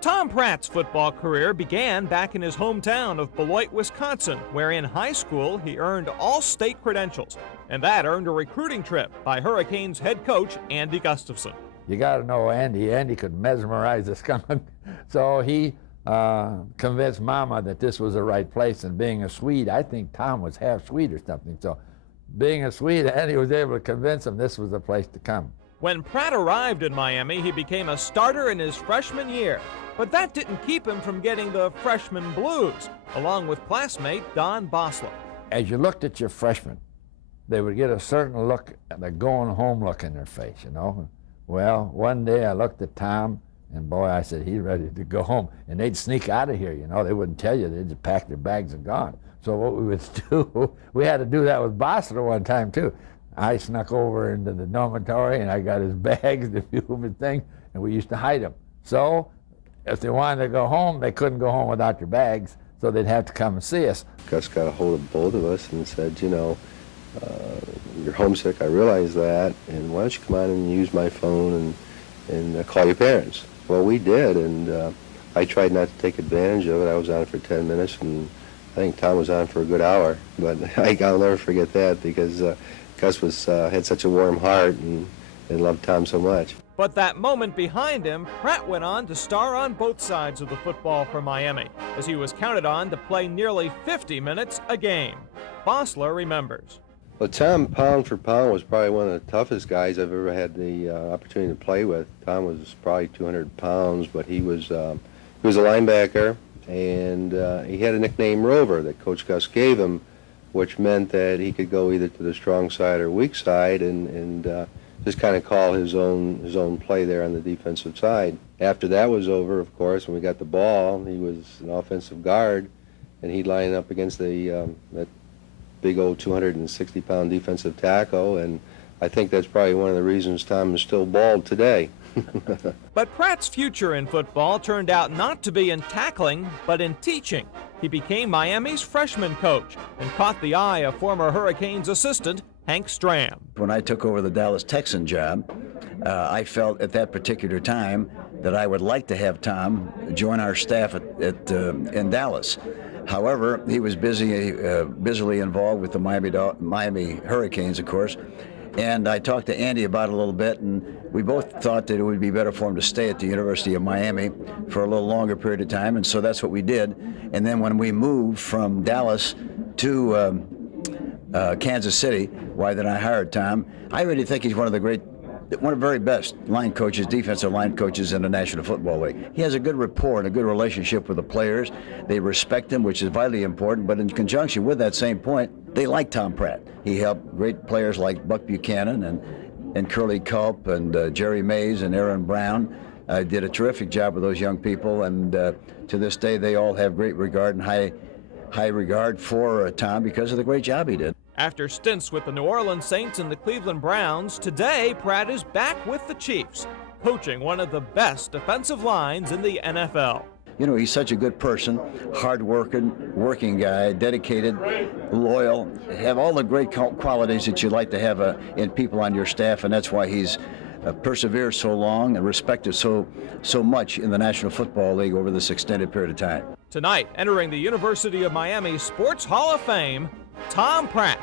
Tom Pratt's football career began back in his hometown of Beloit, Wisconsin, where in high school he earned all-state credentials, and that earned a recruiting trip by Hurricanes head coach Andy Gustafson. You got to know Andy. Andy could mesmerize a skunk, so he convinced Mama that this was the right place. And being a Swede, I think Tom was half Swede or something. So, being a Swede, Andy was able to convince him this was the place to come. When Pratt arrived in Miami, he became a starter in his freshman year. But that didn't keep him from getting the freshman blues, along with classmate Don Bossler. As you looked at your freshmen, they would get a certain look, the going home look in their face, you know. Well, one day I looked at Tom, and boy, I said, he's ready to go home. And they'd sneak out of here, you know. They wouldn't tell you. They'd just pack their bags and gone. So what we would do, we had to do that with Bossler one time, too. I snuck over into the dormitory, and I got his bags, the human thing, and we used to hide them. So if they wanted to go home, they couldn't go home without their bags, so they'd have to come and see us. Gus got a hold of both of us and said, you know, you're homesick, I realize that, and why don't you come on and use my phone and call your parents? Well, we did, and I tried not to take advantage of it. I was on for 10 minutes, and I think Tom was on for a good hour, but I'll never forget that because Gus had such a warm heart and loved Tom so much. But that moment behind him, Pratt went on to star on both sides of the football for Miami, as he was counted on to play nearly 50 minutes a game. Bossler remembers. Well, Tom, pound for pound, was probably one of the toughest guys I've ever had the opportunity to play with. Tom was probably 200 pounds, but he was a linebacker, and he had a nickname Rover that Coach Gus gave him, which meant that he could go either to the strong side or weak side and just kind of call his own play there on the defensive side. After that was over, of course, when we got the ball, he was an offensive guard, and he'd line up against that big old 260-pound defensive tackle, and I think that's probably one of the reasons Tom is still bald today. But Pratt's future in football turned out not to be in tackling, but in teaching. He became Miami's freshman coach and caught the eye of former Hurricanes assistant Hank Stram. When I took over the Dallas Texan job, I felt at that particular time that I would like to have Tom join our staff in Dallas. However, he was busily involved with the Miami Hurricanes, of course, and I talked to Andy about it a little bit, and we both thought that it would be better for him to stay at the University of Miami for a little longer period of time, and so that's what we did. And then when we moved from Dallas to Kansas City, why then I hired Tom. I really think he's one of the very best line coaches, defensive line coaches in the National Football League. He has a good rapport and a good relationship with the players. They respect him, which is vitally important, but in conjunction with that same point, they like Tom Pratt. He helped great players like Buck Buchanan and Curly Culp and Jerry Mays and Aaron Brown. Did a terrific job with those young people, and to this day they all have great regard and high regard for Tom because of the great job he did. After stints with the New Orleans Saints and the Cleveland Browns, today Pratt is back with the Chiefs, coaching one of the best defensive lines in the NFL. You know, he's such a good person, hard-working, working guy, dedicated, loyal, have all the great qualities that you like to have in people on your staff, and that's why he's persevered so long and respected so much in the National Football League over this extended period of time. Tonight, entering the University of Miami Sports Hall of Fame, Tom Pratt.